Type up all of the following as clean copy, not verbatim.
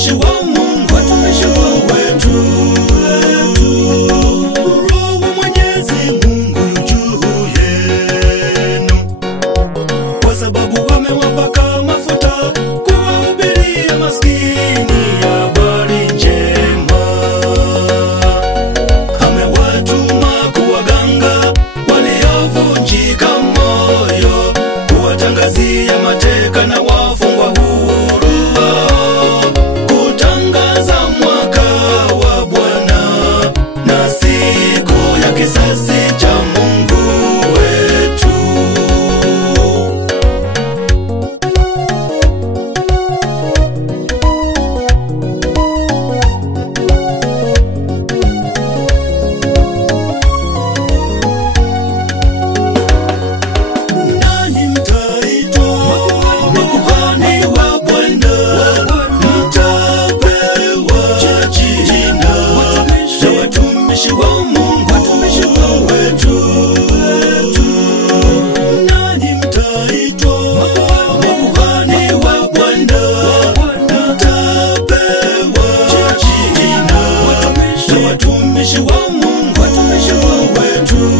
watumishi wa Mungu, watumishi wetu. Roho wa Mwenyezi Mungu yu juu yenu, kwa sababu amewapaka mafuta kuwahubiria maskini habari njema. Amewatuma kuwaganga waliovunjika moyo, kuwatangazia mateka na wafungwa huru, kutangaza mwaka wa Bwana na siku ya kisasi cha Mungu wetu. Nanyi mtaitwa makuhani wa Bwana, mtapewa jina la watumishi wa Mungu, watumishi wetu. Nanyi mtaitwa makuhani wa Bwana, mtapewa jina la watumishi wa Mungu, watumishi wetu.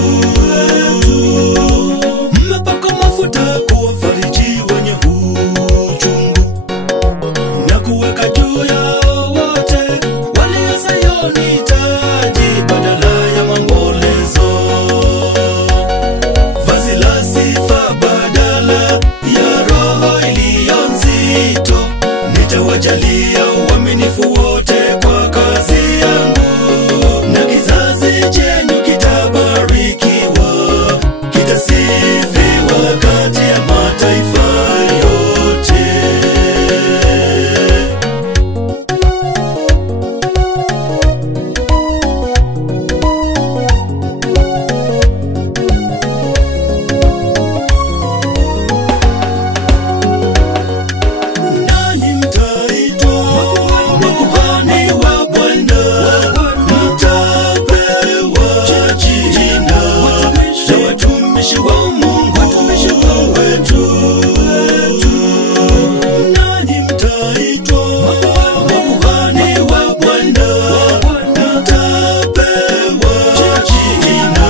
Mmepakwa mafuta kuwafariji wenye uchungu, na kuweka juu yao wote walio Sayuni taji badala ya maombolezo, vazi la sifa badala ya roho iliyo nzito. Nitawajalia uaminifu wote kwa kazi yangu, na kizazi chenyu kitabarikiwa, kitasifiwa kati ya mataifa yote. Nanyi mtaitwa makuhani wa Bwana, mtapewa jina la watumishi wa Mungu, watumishi wetu. Nanyi mtaitwa makuhani wa Bwana, mtapewa jina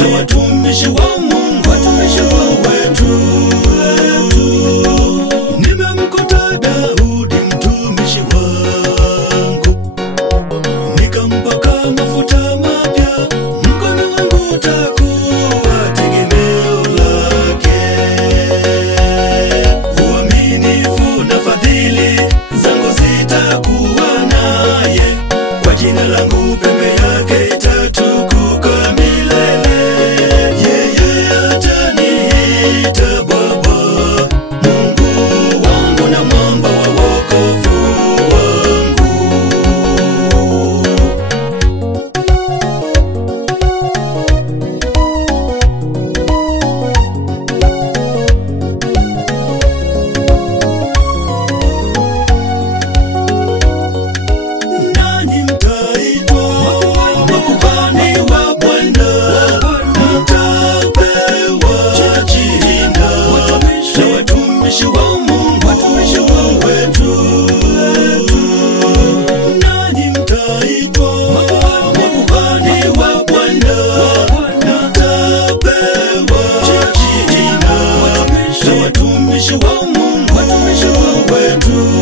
la watumishi wa Mungu, watumishi wetu. Nimemkuta Daudi mtumishi wangu, nikampaka mafuta mapya, mkono wangu utakuwa tegemeo lake. Uaminifu na fadhili zangu zitakuwa naye, kwa jina langu pembe yake itatukuka milele. Yeye ataniita Baba, Mungu wangu na mwamba wa wokovu wangu. Nanyi mtaitwa makuhani wa Bwana, mtapewa jina la watumishi wa Mungu, watumishi wetu. Nanyi mtaitwa makuhani wa Bwana, mtapewa jina la watumishi wa Mungu, watumishi wetu.